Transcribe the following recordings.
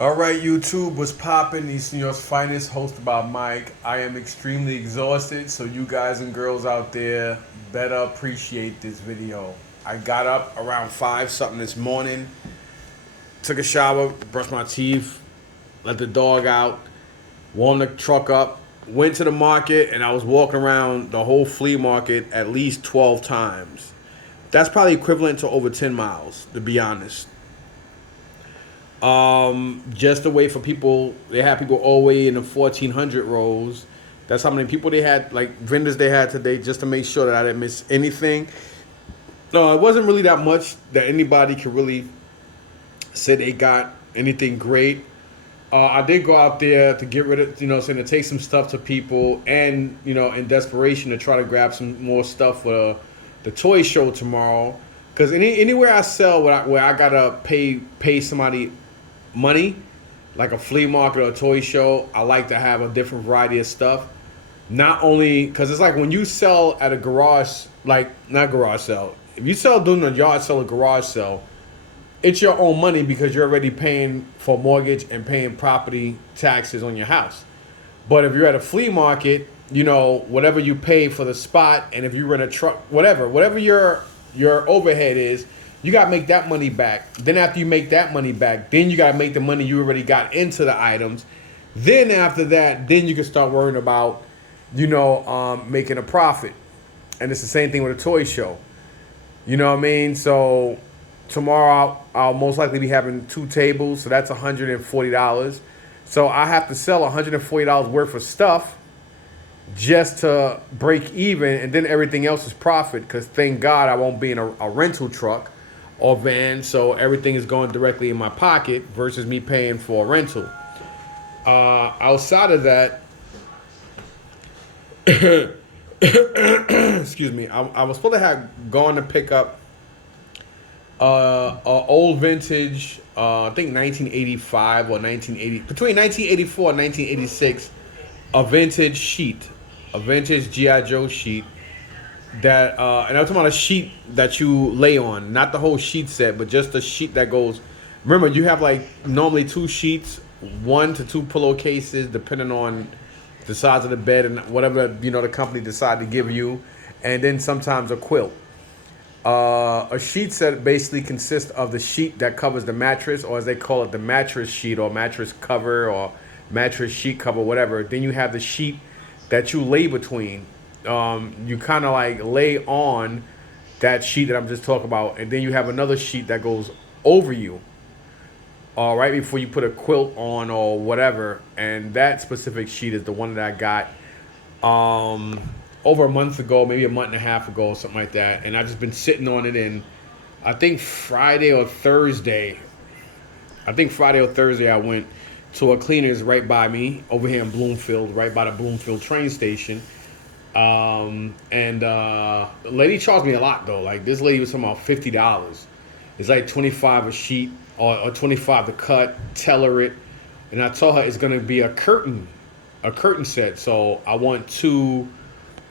All right, YouTube, what's poppin'? Eastern York's finest, hosted by Mike. I am extremely exhausted, so you guys and girls out there better appreciate this video. I got up around 5 something this morning, took a shower, brushed my teeth, let the dog out, warmed the truck up, went to the market, and I was walking around the whole flea market at least 12 times. That's probably equivalent to over 10 miles, to be honest. Just to wait for people. They had people all the way in the 1400 rows. That's how many people they had, like vendors they had today, just to make sure that I didn't miss anything. No, it wasn't really that much that anybody could really say they got anything great. I did go out there to get rid of, saying to take some stuff to people, and in desperation to try to grab some more stuff for the toy show tomorrow. Because anywhere I sell where I gotta pay somebody money, like a flea market or a toy show, I like to have a different variety of stuff. Not only because it's like when you sell at a garage, like not garage sale. If you sell doing a yard sale or garage sale, it's your own money because you're already paying for mortgage and paying property taxes on your house. But if you're at a flea market, whatever you pay for the spot, and if you rent a truck, whatever your overhead is, you got to make that money back. Then after you make that money back, then you got to make the money you already got into the items. Then after that, then you can start worrying about, making a profit. And it's the same thing with a toy show. You know what I mean? So tomorrow I'll most likely be having 2 tables, so that's $140. So I have to sell $140 worth of stuff just to break even, and then everything else is profit, because thank God I won't be in a rental truck or van, so everything is going directly in my pocket versus me paying for a rental. Outside of that, excuse me, I was supposed to have gone to pick up a old vintage, I think 1985 or 1980, between 1984 and 1986, a vintage GI Joe sheet. That and I'm talking about a sheet that you lay on, not the whole sheet set, but just the sheet that goes. Remember, you have like normally 2 sheets, 1 to 2 pillowcases, depending on the size of the bed and whatever the company decide to give you, and then sometimes a quilt. A sheet set basically consists of the sheet that covers the mattress, or as they call it, the mattress sheet or mattress cover or mattress sheet cover, whatever. Then you have the sheet that you lay between. You kind of like lay on that sheet that I'm just talking about, and then you have another sheet that goes over you, right before you put a quilt on or whatever. And that specific sheet is the one that I got over a month ago, maybe a month and a half ago, or something like that. And I've just been sitting on it, and I think Friday or Thursday, I went to a cleaners right by me over here in Bloomfield, right by the Bloomfield train station. The lady charged me a lot though. Like, this lady was talking about $50. It's like 25 a sheet, or 25 to cut, teller it. And I told her it's gonna be a curtain set. So I want 2,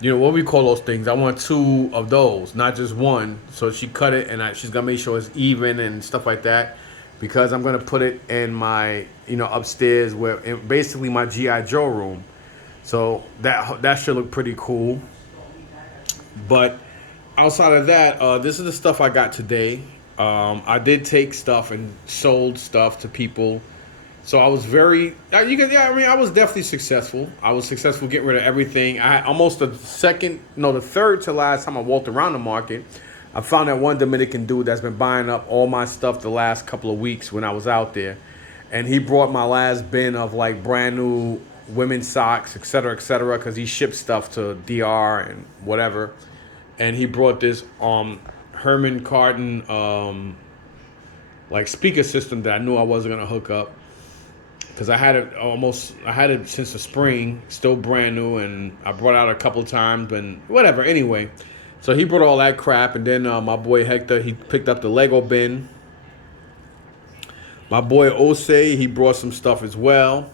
what we call those things. I want 2 of those, not just 1. So she cut it, and she's gonna make sure it's even and stuff like that, because I'm gonna put it in my, upstairs, where basically my GI Joe room. So that should look pretty cool. But outside of that, this is the stuff I got today. I did take stuff and sold stuff to people. So I was I was definitely successful. I was successful getting rid of everything. I had almost the third to last time I walked around the market. I found that one Dominican dude that's been buying up all my stuff the last couple of weeks when I was out there. And he brought my last bin of like brand new women's socks, etc., because he shipped stuff to DR and whatever. And he brought this Herman Carton like speaker system that I knew I wasn't gonna hook up, because I had it since the spring, still brand new, and I brought out a couple times, and whatever. Anyway, so he brought all that crap, and then my boy Hector, he picked up the Lego bin. My boy Ose, he brought some stuff as well.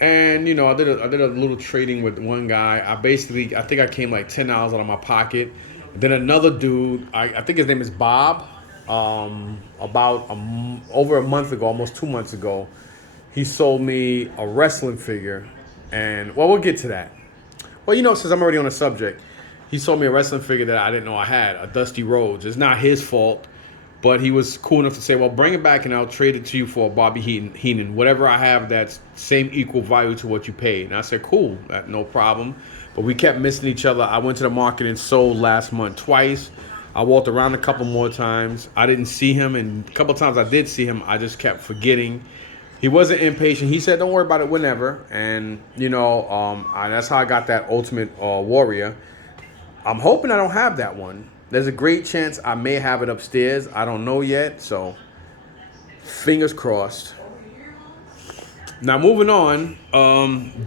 And I did a little trading with one guy. I think I came like $10 out of my pocket. And then another dude, I think his name is Bob. about over a month ago, almost 2 months ago, he sold me a wrestling figure, and well, we'll get to that. Well, since I'm already on the subject, he sold me a wrestling figure that I didn't know I had, a Dusty Rhodes. It's not his fault, but he was cool enough to say, well, bring it back and I'll trade it to you for a Bobby Heenan. Whatever I have that's same equal value to what you paid. And I said, cool, no problem. But we kept missing each other. I went to the market and sold last month twice. I walked around a couple more times. I didn't see him, and a couple times I did see him, I just kept forgetting. He wasn't impatient. He said, don't worry about it whenever. And, that's how I got that Ultimate Warrior. I'm hoping I don't have that one. There's a great chance I may have it upstairs. I don't know yet, so fingers crossed. Now, moving on,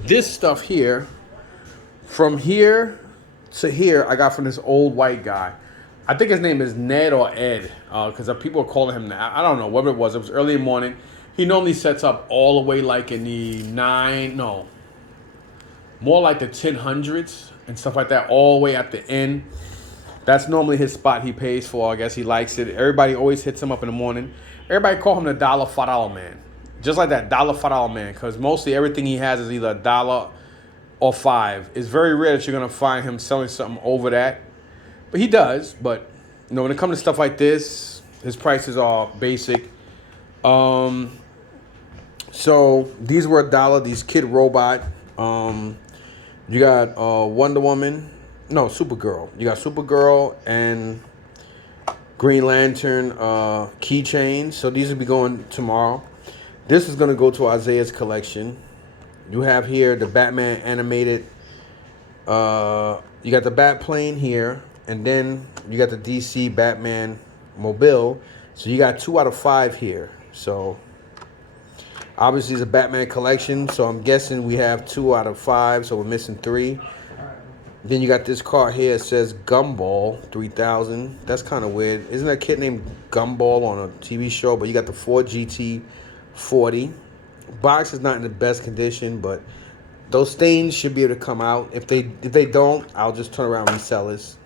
this stuff here, from here to here, I got from this old white guy. I think his name is Ned or Ed, because people are calling him that. I don't know what it was. It was early in the morning. He normally sets up all the way like in the more like the 1000s and stuff like that, all the way at the end. That's normally his spot he pays for. I guess he likes it. Everybody always hits him up in the morning. Everybody call him the $5 man. Just like that, $5 man, because mostly everything he has is either $1 or $5. It's very rare that you're going to find him selling something over that. But he does. But, when it comes to stuff like this, his prices are basic. So these were $1. These Kid Robot. You got Wonder Woman. No, Supergirl. You got Supergirl and Green Lantern keychains. So these will be going tomorrow. This is going to go to Isaiah's collection. You have here the Batman animated. You got the Batplane here. And then you got the DC Batman Mobile. So you got 2 out of 5 here. So obviously it's a Batman collection. So I'm guessing we have 2 out of 5. So we're missing 3. Then you got this card here. It says Gumball 3000. That's kind of weird. Isn't that a kid named Gumball on a TV show? But you got the Ford GT 40. Box is not in the best condition, but those stains should be able to come out. If they don't, I'll just turn around and resell this.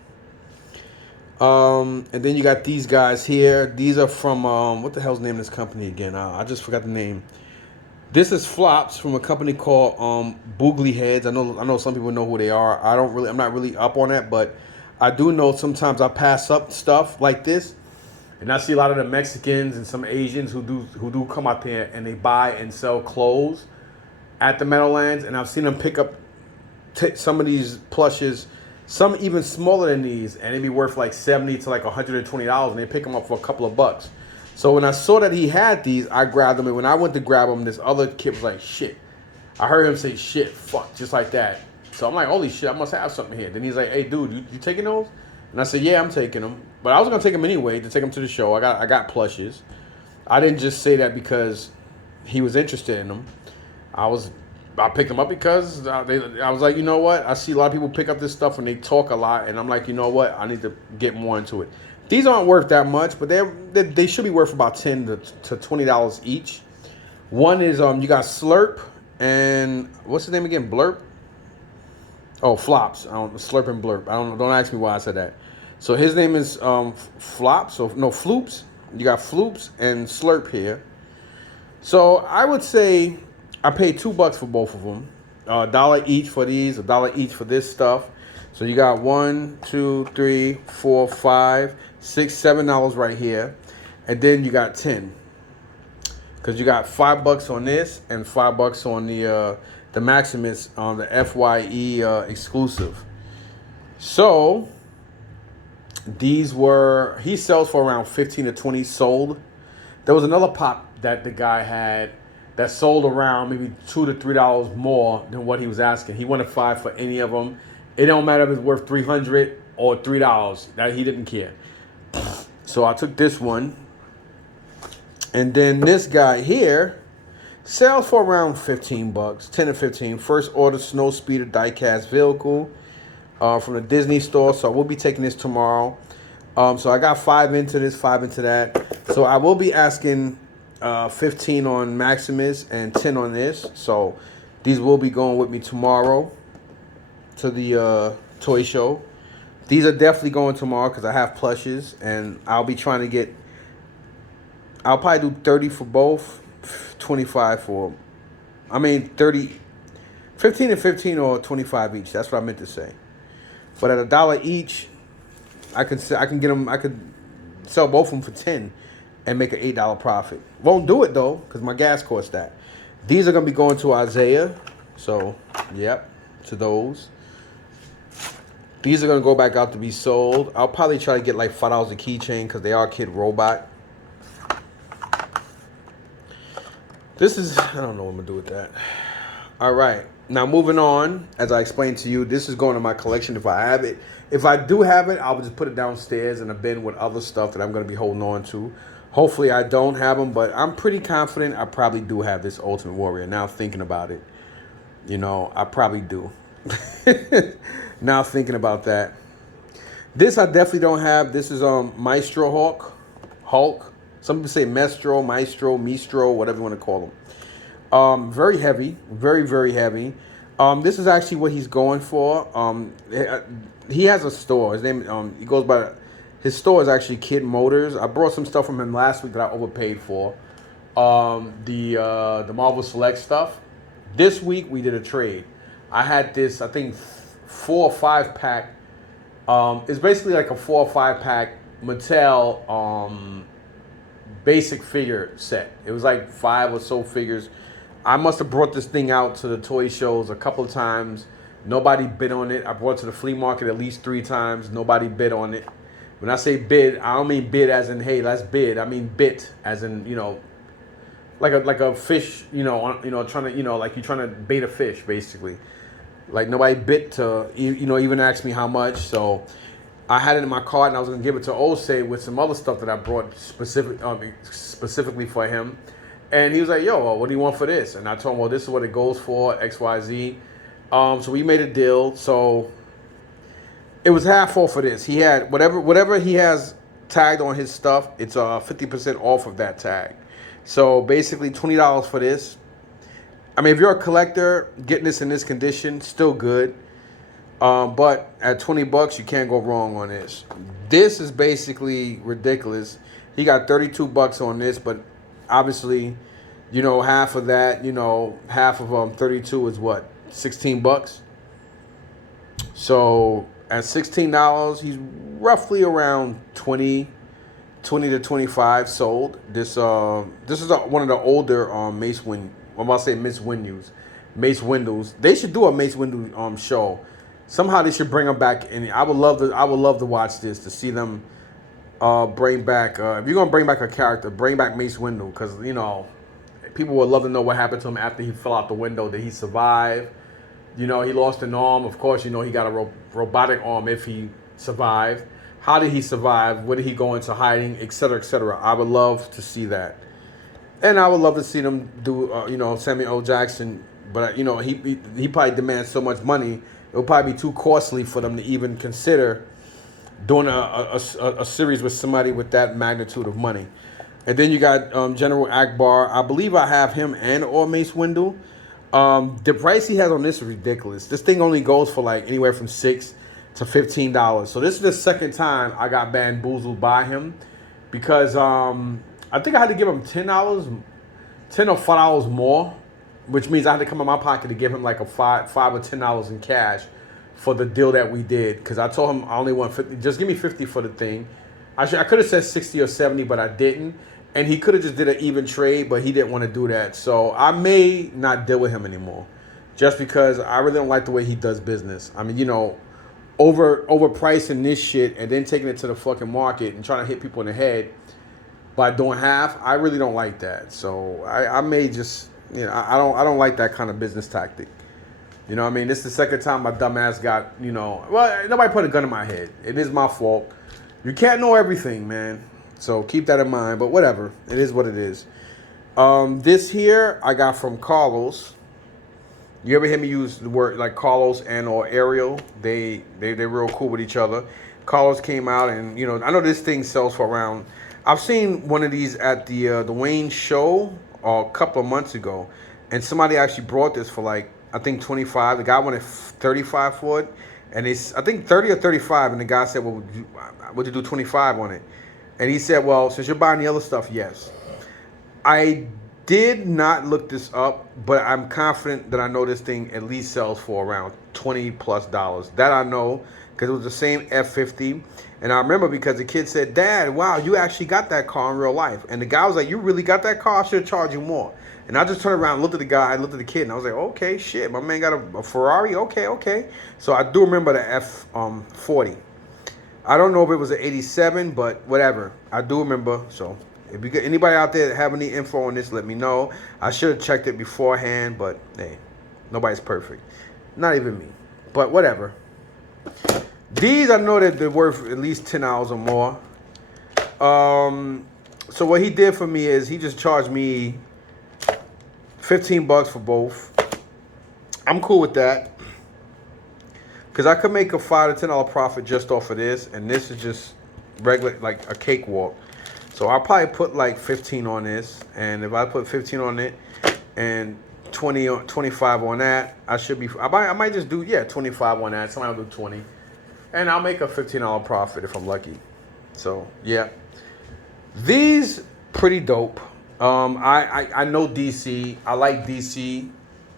And then you got these guys here. These are from what the hell's the name of this company again? I just forgot the name. This is flops from a company called Boogly Heads. I know some people know who they are. I'm not really up on that, but I do know sometimes I pass up stuff like this, and I see a lot of the Mexicans and some Asians who do come out there and they buy and sell clothes at the Meadowlands, and I've seen them pick up some of these plushes. Some even smaller than these, and it'd be worth like $70 to like $120, and they pick them up for a couple of bucks. So when I saw that he had these, I grabbed them, and when I went to grab them, this other kid was like, shit. I heard him say, shit, fuck, just like that. So I'm like, holy shit, I must have something here. Then he's like, hey, dude, you taking those? And I said, yeah, I'm taking them. But I was going to take them anyway, to take them to the show. I got plushes. I didn't just say that because he was interested in them. I picked them up because I was like, you know what? I see a lot of people pick up this stuff and they talk a lot. And I'm like, you know what? I need to get more into it. These aren't worth that much, but they should be worth about $10 to $20 each. One is you got Slurp and what's his name again? Blurp? Oh, Flops. Slurp and Blurp. Don't ask me why I said that. So his name is Flops. So no, Floops. You got Floops and Slurp here. So I would say I paid $2 for both of them. $1 each for these, $1 each for this stuff. So you got $1, $2, $3, $4, $5, $6, $7 right here, and then you got 10. Because you got $5 on this and $5 on the Maximus on the FYE exclusive. So these were, he sells for around 15 to 20 sold. There was another pop that the guy had that sold around maybe $2 to $3 more than what he was asking. He wanted $5 for any of them. It don't matter if it's worth $300 or $3. That he didn't care. So I took this one. And then this guy here sells for around $15, 10 to 15. First order snow speeder diecast vehicle from the Disney store. So I will be taking this tomorrow. So I got 5 into this, 5 into that. So I will be asking 15 on Maximus and 10 on this. So these will be going with me tomorrow to the toy show. These are definitely going tomorrow because I have plushes, and I'll be trying to get I'll probably do 30 for both, 25 for, 30, 15 and 15 or 25 each. That's what I meant to say. But at $1 each, I can get them. I could sell both of them for 10 and make an $8 profit. Won't do it though, because my gas costs that. These are gonna be going to Isaiah. So, yep, to those. These are gonna go back out to be sold. I'll probably try to get like $5 a keychain because they are Kid Robot. This is, I don't know what I'm gonna do with that. All right, now moving on. As I explained to you, this is going to my collection if I have it. If I do have it, I'll just put it downstairs in a bin with other stuff that I'm gonna be holding on to. Hopefully I don't have them, but I'm pretty confident I probably do have this Ultimate Warrior. Now thinking about it, I probably do. Now thinking about that. This I definitely don't have. This is Maestro Hulk. Some people say Maestro, whatever you want to call them. Very heavy, very, very heavy. This is actually what he's going for. He has a store. His name, he goes by, his store is actually Kid Motors. I brought some stuff from him last week that I overpaid for. The Marvel Select stuff. This week we did a trade. I had this, I think, 4 or 5 pack. It's basically like a 4 or 5 pack Mattel basic figure set. It was like 5 or so figures. I must have brought this thing out to the toy shows a couple of times. Nobody bid on it. I brought it to the flea market at least 3 times. Nobody bid on it. When I say bid, I don't mean bid as in, hey, let's bid. I mean bit as in, like a fish, trying to, like you're trying to bait a fish, basically. Like nobody bid to, even ask me how much. So I had it in my cart and I was gonna give it to Osei with some other stuff that I brought specifically for him. And he was like, yo, well, what do you want for this? And I told him, well, this is what it goes for, X, Y, Z. So we made a deal. So it was half off for this. He had whatever he has tagged on his stuff, it's 50% off of that tag. So basically $20 for this. I mean, if you're a collector, getting this in this condition, still good. But at $20, you can't go wrong on this. This is basically ridiculous. He got $32 on this, but obviously, half of that, half of 32 is what? $16. So at $16, he's roughly around 20 to 25 sold. This is one of the older Mace Windu's. They should do a Mace Windu show. Somehow they should bring them back, and I would love to watch this, to see them bring back. If you're gonna bring back a character, bring back Mace Windu, because people would love to know what happened to him after he fell out the window. Did he survive? He lost an arm. Of course, he got a robotic arm if he survived. How did he survive? Where did he go into hiding? Et cetera, et cetera. I would love to see that. And I would love to see them do, Samuel L. Jackson. But, he probably demands so much money, it would probably be too costly for them to even consider doing a series with somebody with that magnitude of money. And then you got General Akbar. I believe I have him and or Mace Windu. The price he has on this is ridiculous. This thing only goes for like anywhere from $6 to $15. So this is the second time I got bamboozled by him, because I think I had to give him $10 or $5 more, which means I had to come in my pocket to give him like a $5 or $10 in cash for the deal that we did. Because I told him I only want 50. Just give me 50 for the thing. I could have said 60 or 70, but I didn't. And he could have just did an even trade, but he didn't want to do that. So I may not deal with him anymore, just because I really don't like the way he does business. I mean, overpricing this shit and then taking it to the fucking market and trying to hit people in the head by doing half. I really don't like that. So I may just, I don't like that kind of business tactic. This is the second time my dumb ass got, well, nobody put a gun in my head. It is my fault. You can't know everything, man. So keep that in mind. But whatever. It is what it is. This here I got from Carlos. You ever hear me use the word like Carlos and or Ariel? They're real cool with each other. Carlos came out and, I know this thing sells for around, I've seen one of these at the Wayne show a couple of months ago. And somebody actually brought this for like, I think 25. The guy wanted 35 for it. And it's, I think 30 or 35. And the guy said, well, would you do 25 on it? And he said, well, since you're buying the other stuff, yes. I did not look this up, but I'm confident that I know this thing at least sells for around $20+. That I know because it was the same F50. And I remember because the kid said, "Dad, wow, you actually got that car in real life." And the guy was like, "You really got that car? I should charge you more." And I just turned around, looked at the guy, I looked at the kid, and I was like, "Okay, shit, my man got a Ferrari. Okay, okay." So I do remember the F40. I don't know if it was an 87, but whatever. I do remember. So if you get anybody out there that have any info on this, let me know. I should have checked it beforehand, but hey, nobody's perfect. Not even me. But whatever. These I know that they're worth at least $10 or more. So what he did for me is he just charged me $15 for both. I'm cool with that. Because I could make a $5 to $10 profit just off of this. And this is just regular, like a cakewalk. So I'll probably put like 15 on this. And if I put 15 on it and 25 on that, I should be, I might just do, 25 on that. Somebody will do 20. And I'll make a $15 profit if I'm lucky. So, yeah. These, pretty dope. I know DC. I like DC.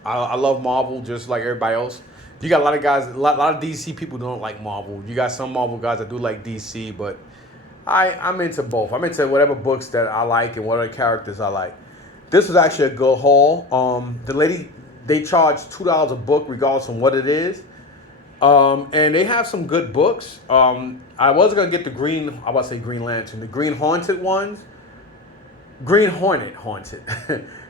I love Marvel just like everybody else. You got a lot of guys, a lot of DC people don't like Marvel. You got some Marvel guys that do like DC, but I'm into both. I'm into whatever books that I like and whatever characters I like. This was actually a good haul. The lady, they charge $2 a book regardless of what it is. And they have some good books. I was going to get the Green Lantern, the Green Haunted ones. Green Hornet Haunted.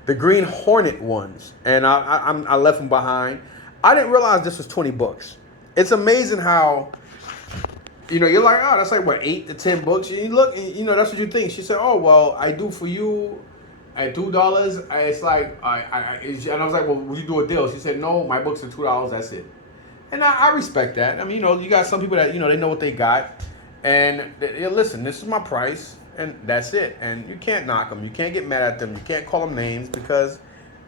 The Green Hornet ones. And I left them behind. I didn't realize this was 20 books. It's amazing how, you're like, oh, that's like, what, 8 to 10 books? And you look, and, that's what you think. She said, oh, well, I do for you at $2. It's like, and I was like, well, will you do a deal? She said, no, my books are $2. That's it. And I respect that. I mean, you got some people that, they know what they got. And, listen, this is my price. And that's it. And you can't knock them. You can't get mad at them. You can't call them names because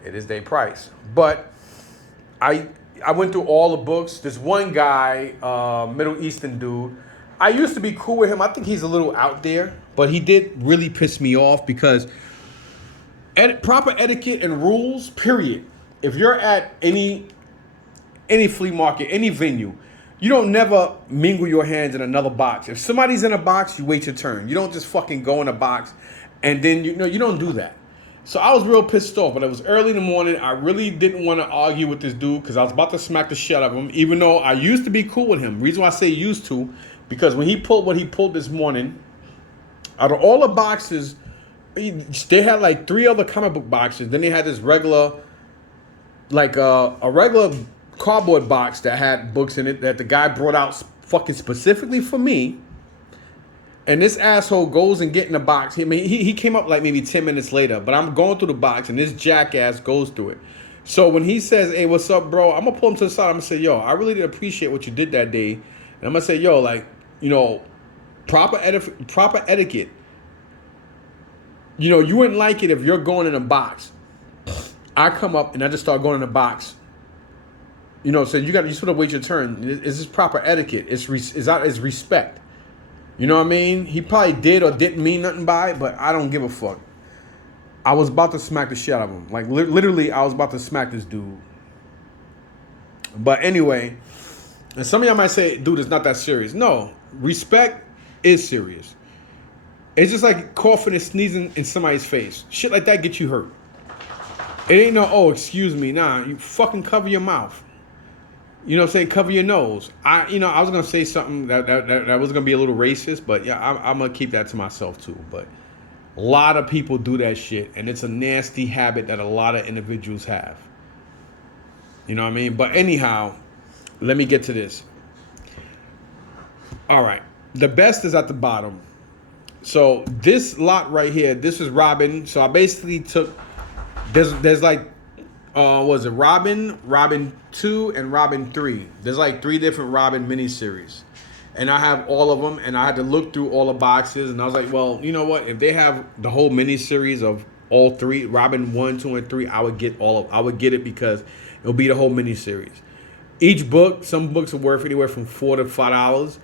it is their price. But I went through all the books. There's one guy, Middle Eastern dude. I used to be cool with him. I think he's a little out there. But he did really piss me off because proper etiquette and rules, period. If you're at any flea market, any venue, you don't never mingle your hands in another box. If somebody's in a box, you wait your turn. You don't just fucking go in a box and then, you don't do that. So I was real pissed off, but it was early in the morning. I really didn't want to argue with this dude because I was about to smack the shit out of him, even though I used to be cool with him. Reason why I say used to, because when he pulled what he pulled this morning, out of all the boxes, they had like 3 other comic book boxes. Then they had this regular, like a regular cardboard box that had books in it that the guy brought out fucking specifically for me. And this asshole goes and get in the box. He came up like maybe 10 minutes later, but I'm going through the box and this jackass goes through it. So when he says, "Hey, what's up, bro?" I'm gonna pull him to the side. I'm gonna say, "Yo, I really did appreciate what you did that day." And I'm gonna say, "Yo, like, proper etiquette. You wouldn't like it if you're going in a box. I come up and I just start going in the box. So you sort of wait your turn. Is this proper etiquette? It's respect. You know what I mean? He probably did or didn't mean nothing by it, but I don't give a fuck. I was about to smack the shit out of him. Like, literally, I was about to smack this dude. But anyway, and some of y'all might say, dude, it's not that serious. No, respect is serious. It's just like coughing and sneezing in somebody's face. Shit like that gets you hurt. It ain't no, oh, excuse me. Nah, you fucking cover your mouth. You know what I'm saying? Cover your nose. I was going to say something that was going to be a little racist, but yeah, I'm going to keep that to myself too. But a lot of people do that shit, and it's a nasty habit that a lot of individuals have. You know what I mean? But anyhow, let me get to this. All right. The best is at the bottom. So this lot right here, this is Robin. So I basically took, there's like, was it Robin 2, and Robin 3. There's like 3 different Robin miniseries. And I have all of them, and I had to look through all the boxes, and I was like, well, you know what? If they have the whole miniseries of all 3, Robin 1, 2, and 3, I would get it because it'll be the whole miniseries. Each book, some books are worth anywhere from $4 to $5.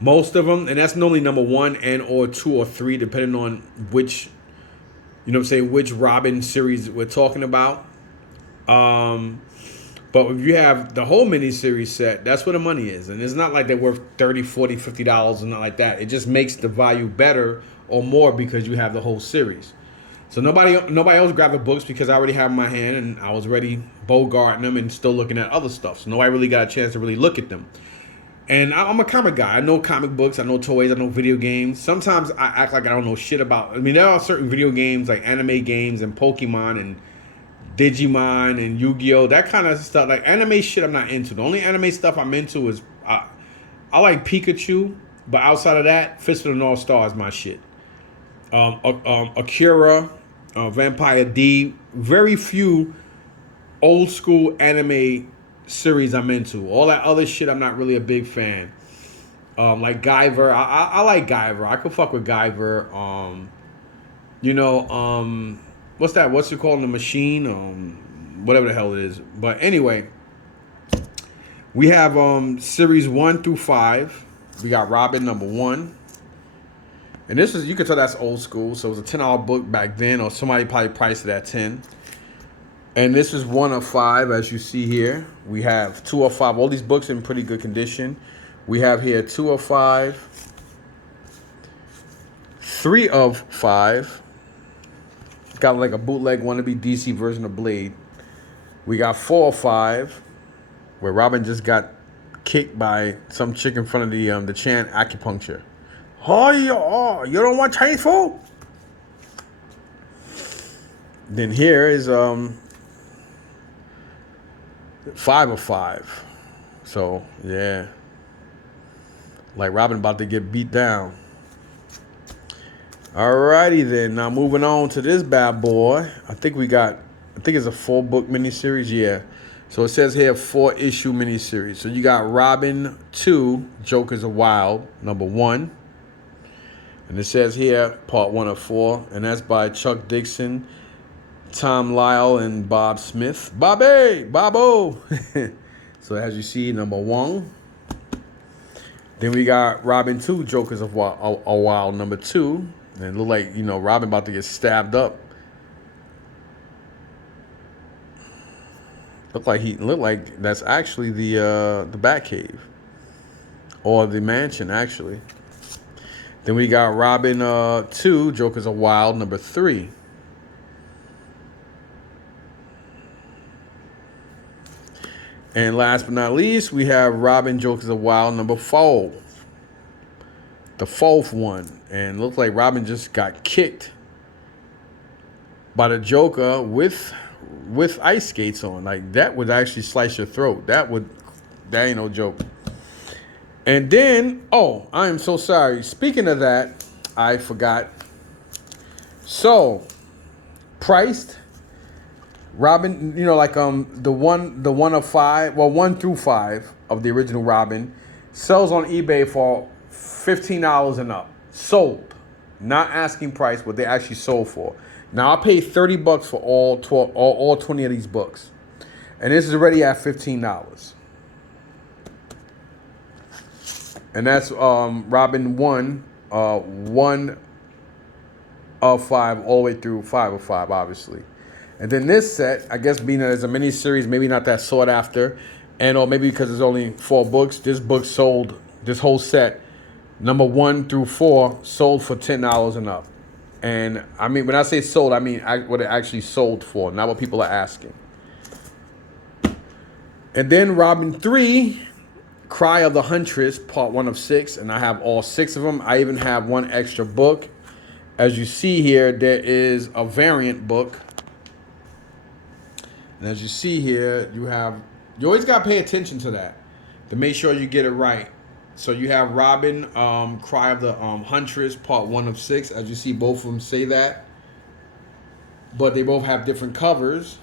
Most of them, and that's normally number 1 and or 2 or 3, depending on which you know what I'm saying, which Robin series we're talking about. But if you have the whole miniseries set, that's where the money is. And it's not like they're worth $30, $40, $50 or not like that. It just makes the value better or more because you have the whole series. So nobody else grabbed the books because I already have them in my hand and I was already bogarting them and still looking at other stuff. So nobody really got a chance to really look at them. And I'm a comic guy. I know comic books. I know toys. I know video games. Sometimes I act like I don't know shit about. I mean, there are certain video games like anime games and Pokemon and Digimon and Yu-Gi-Oh! That kind of stuff. Like anime shit I'm not into. The only anime stuff I'm into is I like Pikachu. But outside of that, Fist of the North Star is my shit. Akira, Vampire D. Very few old school anime series I'm into. All that other shit I'm not really a big fan. Like Guyver. I like Guyver. I could fuck with Guyver. What's that? What's it called in the machine? Whatever the hell it is. But anyway, we have series 1 through 5. We got Robin number 1. And this is, you can tell that's old school. So it was a $10 book back then, or somebody probably priced it at 10. And this is 1 of 5, as you see here. We have 2 of 5. All these books in pretty good condition. We have here 2 of 5. 3 of 5. Got like a bootleg wannabe DC version of Blade. We got 4 of 5, where Robin just got kicked by some chick in front of the chant acupuncture. Oh, you don't want Chinese food? Then here is 5 of 5. So yeah, like Robin about to get beat down. Alrighty then. Now moving on to this bad boy. I think it's a 4-book miniseries. Yeah. So it says here 4-issue miniseries. So you got Robin 2, Jokers of Wild, number 1. And it says here part 1 of 4. And that's by Chuck Dixon, Tom Lyle, and Bob Smith. Bobo. So as you see, number 1. Then we got Robin 2, Jokers of Wild, number 2. And it looked like, Robin about to get stabbed up. Looked like that's actually the Batcave. Or the mansion, actually. Then we got Robin 2, Jokers of Wild, number 3. And last but not least, we have Robin, Jokers of Wild, number 4. The 4th one. And looks like Robin just got kicked by the Joker with ice skates on. Like, that would actually slice your throat. That ain't no joke. And then, I am so sorry. Speaking of that, I forgot. So, priced Robin, the one of 5, 1 through 5 of the original Robin sells on eBay for $15 and up. Sold. Not asking price, what they actually sold for. Now I paid $30 for all 20 of these books. And this is already at $15. And that's Robin 1, 1 of 5, all the way through 5 of 5, obviously. And then this set, I guess being that it's a mini series, maybe not that sought after, or maybe because it's only 4 books, this book sold, this whole set, number 1 through 4, sold for $10 and up. And I mean, when I say sold, I mean what it actually sold for, not what people are asking. And then Robin 3, Cry of the Huntress, part 1 of 6, and I have all 6 of them. I even have 1 extra book. As you see here, there is a variant book. And as you see here, you always got to pay attention to that to make sure you get it right. So you have Robin, Cry of the Huntress, part 1 of 6. As you see, both of them say that. But they both have different covers.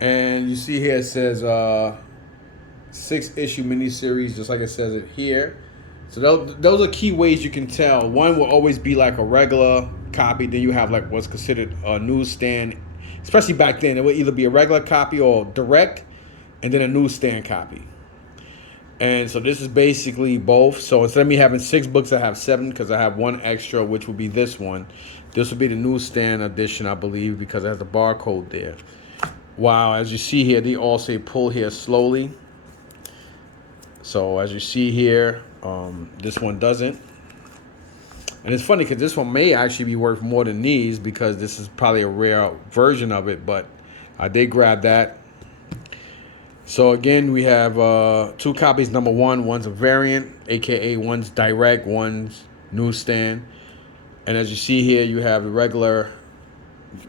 And you see here it says 6-issue miniseries, just like it says it here. So those are key ways you can tell. One will always be like a regular copy. Then you have like what's considered a newsstand. Especially back then, it would either be a regular copy or direct, and then a newsstand copy. And so this is basically both. So instead of me having 6 books, I have 7 because I have one extra, which will be this one. This will be the newsstand edition, I believe, because it has the barcode there. Wow, as you see here, they all say pull here slowly. So as you see here, this one doesn't. And it's funny because this one may actually be worth more than these because this is probably a rare version of it, but I did grab that. So again, we have 2 copies. Number 1, one's a variant, aka one's direct, one's newsstand. And as you see here, you have the regular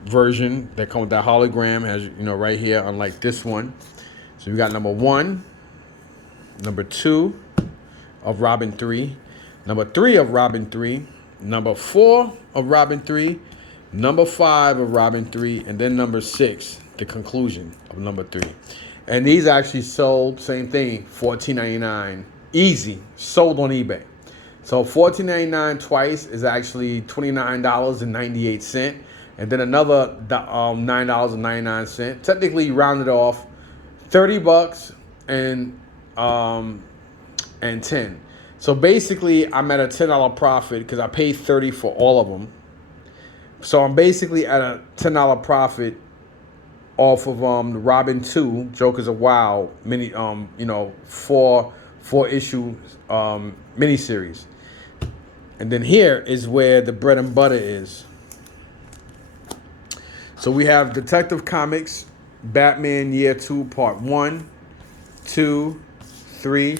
version that comes with that hologram, as you know, right here, unlike this one. So we got number 1, number 2 of Robin 3, number 3 of Robin 3, number 4 of Robin 3, number 5 of Robin 3, and then number 6, the conclusion of number 3. And these actually sold, same thing, $14.99, easy, sold on eBay. So $14.99 twice is actually $29.98, and then another $9.99. Technically rounded off, $30 and 10. So basically, I'm at a $10 profit because I paid $30 for all of them. So I'm basically at a $10 profit off of the Robin 2 Jokers of WoW mini, four issue miniseries. And then here is where the bread and butter is. So we have Detective Comics, Batman Year 2, Part 1, 2, 3,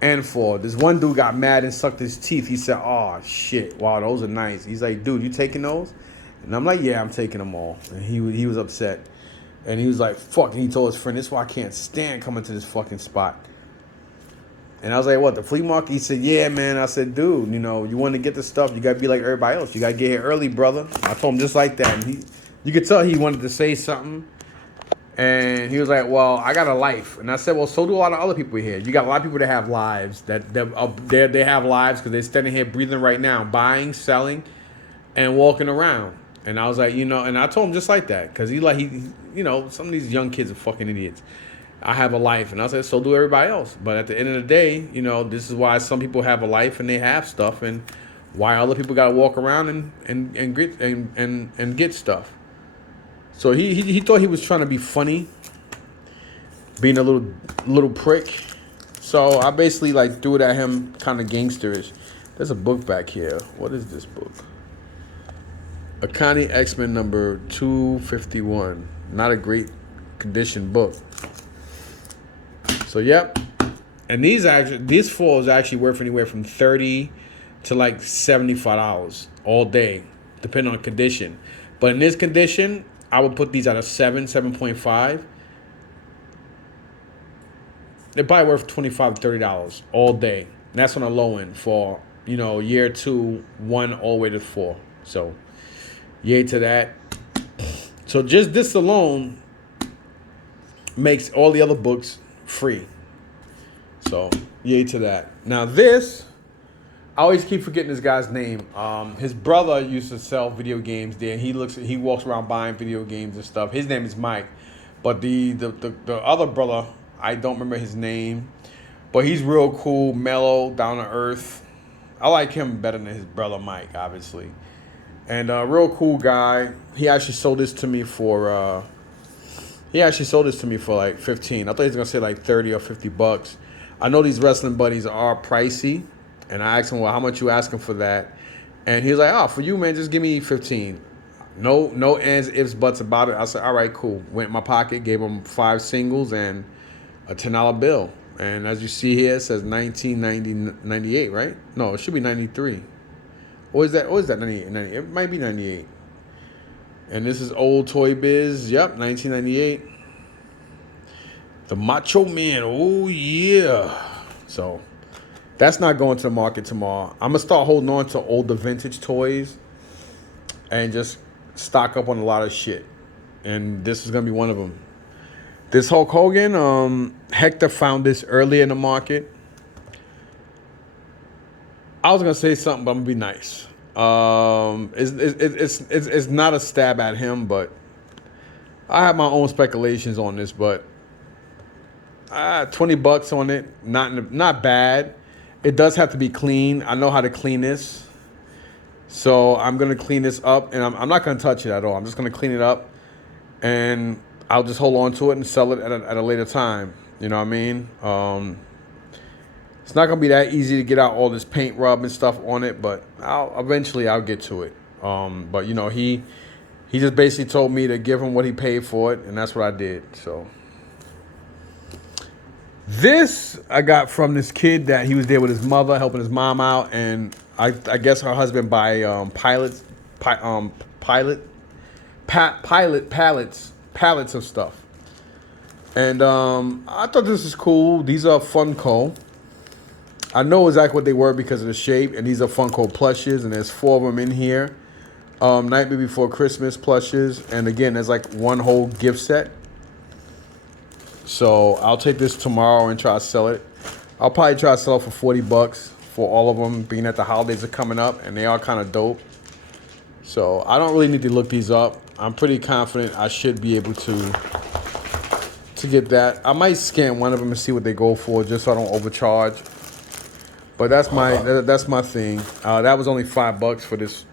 and 4. This one dude got mad and sucked his teeth. He said, "Oh shit, wow, those are nice." He's like, "Dude, you taking those?" And I'm like, "Yeah, I'm taking them all." And he was upset. And he was like, "Fuck," and he told his friend, "This is why I can't stand coming to this fucking spot." And I was like, "What, the flea market?" He said, "Yeah, man." I said, "Dude, you want to get the stuff, you got to be like everybody else. You got to get here early, brother." I told him just like that. And you could tell he wanted to say something. And he was like, "Well, I got a life." And I said, "Well, so do a lot of other people here. You got a lot of people that have lives, they have lives because they're standing here breathing right now, buying, selling, and walking around." And I was like, and I told him just like that because some of these young kids are fucking idiots. I have a life, and I said, so do everybody else. But at the end of the day, this is why some people have a life and they have stuff, and why other people got to walk around and get stuff. So he thought he was trying to be funny, being a little prick. So I basically threw it at him, kind of gangsterish. There's a book back here. What is this book? Akane X-Men number 251. Not a great condition book. So yep. And these four is actually worth anywhere from $30 to $75 all day, depending on condition. But in this condition, I would put these at a 7.5. They're probably worth $25 to $30 all day. And that's on a low end for, year 2, 1 all the way to 4. So yay to that. So just this alone makes all the other books free. So yay to that. Now this, I always keep forgetting this guy's name. His brother used to sell video games there. He walks around buying video games and stuff. His name is Mike. But the other brother, I don't remember his name. But he's real cool, mellow, down to earth. I like him better than his brother Mike, obviously. And a real cool guy. He actually sold this to me for like 15. I thought he was gonna say like 30 or $50. I know these wrestling buddies are pricey, and I asked him, "Well, how much you asking for that?" And he was like, "Oh, for you, man, just give me 15. No ands, ifs, buts about it." I said, "All right, cool." Went in my pocket, gave him 5 singles and a $10 bill. And as you see here, it says 1998, right? No, it should be 93. Or is that 98? It might be 98. And this is Old Toy Biz. Yep, 1998. The Macho Man. Oh, yeah. So that's not going to the market tomorrow. I'm going to start holding on to older vintage toys and just stock up on a lot of shit. And this is going to be one of them. This Hulk Hogan, Hector found this earlier in the market. I was going to say something, but I'm going to be nice. It's not a stab at him, but I have my own speculations on this, but $20 on it. Not bad. It does have to be clean. I know how to clean this. So I'm going to clean this up, and I'm not going to touch it at all. I'm just going to clean it up, and I'll just hold on to it and sell it at a later time. You know what I mean? It's not going to be that easy to get out all this paint rub and stuff on it, but eventually I'll get to it. But, you know, he just basically told me to give him what he paid for it, and that's what I did. So this I got from this kid that he was there with his mother, helping his mom out, and I guess her husband buy pallets of stuff. And I thought this was cool. These are Funko. I know exactly what they were because of the shape, and these are Funko plushes, and there's 4 of them in here. Nightmare Before Christmas plushes, and again, there's like one whole gift set. So I'll take this tomorrow and try to sell it. I'll probably try to sell it for $40 for all of them, being that the holidays are coming up, and they are kind of dope. So I don't really need to look these up. I'm pretty confident I should be able to get that. I might scan one of them and see what they go for, just so I don't overcharge. But that's my thing. That was only $5 for this.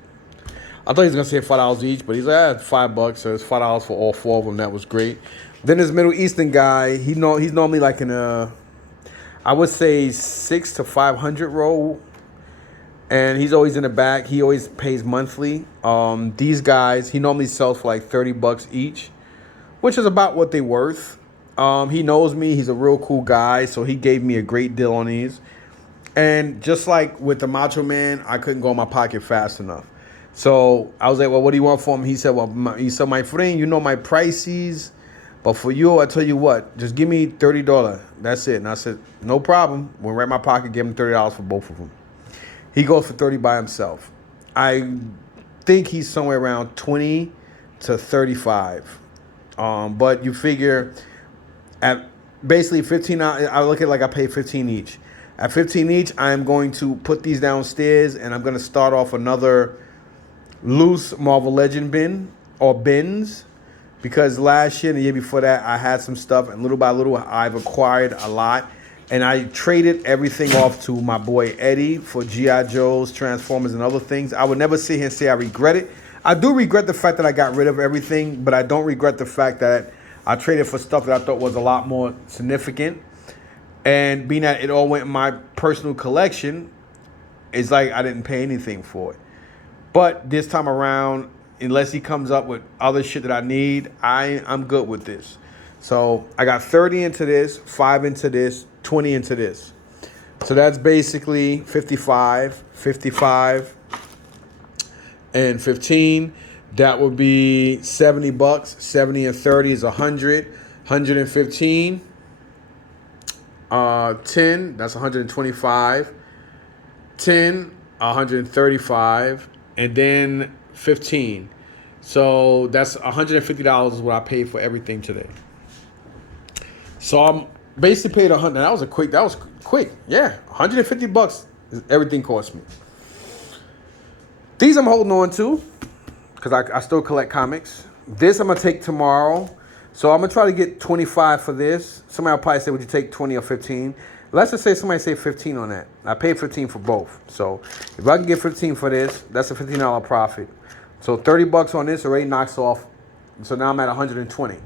I thought he was gonna say $5 each, but he's like, $5, so it's $5 for all 4 of them. That was great. Then this Middle Eastern guy, he's normally like in a, I would say 600 to 500 roll, and he's always in the back. He always pays monthly. These guys, he normally sells for like $30 each, which is about what they're worth. He knows me. He's a real cool guy, so he gave me a great deal on these. And just like with the Macho Man, I couldn't go in my pocket fast enough. So I was like, well, what do you want for him? He said, my friend, you know my prices, but for you, I tell you what, just give me $30. That's it. And I said, no problem. Went right in my pocket, gave him $30 for both of them. He goes for 30 by himself. I think he's somewhere around 20 to 35. But you figure at basically 15, I look at it like I pay 15 each. At 15 each, I'm going to put these downstairs, and I'm going to start off another loose Marvel Legend bin or bins, because last year and the year before that, I had some stuff, and little by little, I've acquired a lot. And I traded everything off to my boy Eddie for G.I. Joes, Transformers, and other things. I would never sit here and say I regret it. I do regret the fact that I got rid of everything, but I don't regret the fact that I traded for stuff that I thought was a lot more significant. And being that it all went in my personal collection, it's like I didn't pay anything for it. But this time around, unless he comes up with other shit that I need, I'm good with this. So I got 30 into this, 5 into this, 20 into this. So that's basically 55, and 15. That would be $70. 70 and 30 is 100. 115. 10, that's 125. 10, 135. And then 15. So that's $150 is what I paid for everything today. So I'm basically paid $100. That was quick. Yeah, $150 everything cost me. These I'm holding on to because I still collect comics. This I'm gonna take tomorrow. So I'm gonna try to get 25 for this. Somebody will probably say, would you take 20 or 15? Let's just say somebody say 15 on that. I paid 15 for both. So if I can get 15 for this, that's a $15 profit. So $30 on this already knocks off. So now I'm at 120.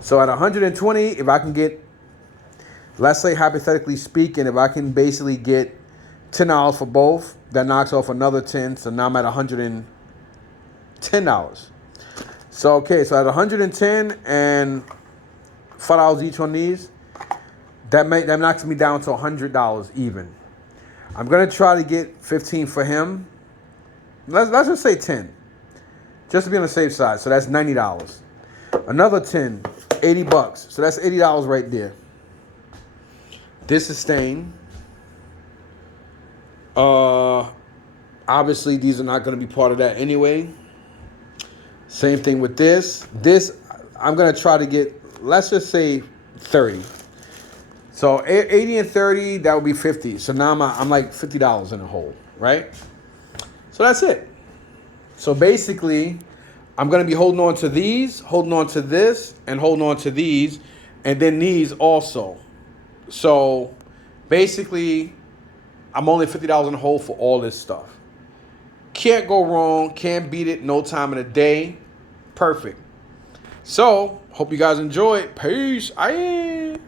So at 120, if I can get, let's say hypothetically speaking, if I can basically get $10 for both, that knocks off another 10. So now I'm at $110. So okay, so at 110 and $5 each on these, that knocks me down to $100 even. I'm gonna try to get 15 for him. Let's just say 10, just to be on the safe side. So that's $90. Another 10, $80. So that's $80 right there. This is staying. Obviously, these are not going to be part of that anyway. Same thing with this. This, I'm going to try to get, let's just say 30. So 80 and 30, that would be 50. So now I'm like $50 in a hole, right? So that's it. So basically, I'm going to be holding on to these, holding on to this, and holding on to these, and then these also. So basically, I'm only $50 in the hole for all this stuff. Can't go wrong. Can't beat it. No time in the day. Perfect. So, hope you guys enjoyed. Peace. Aye.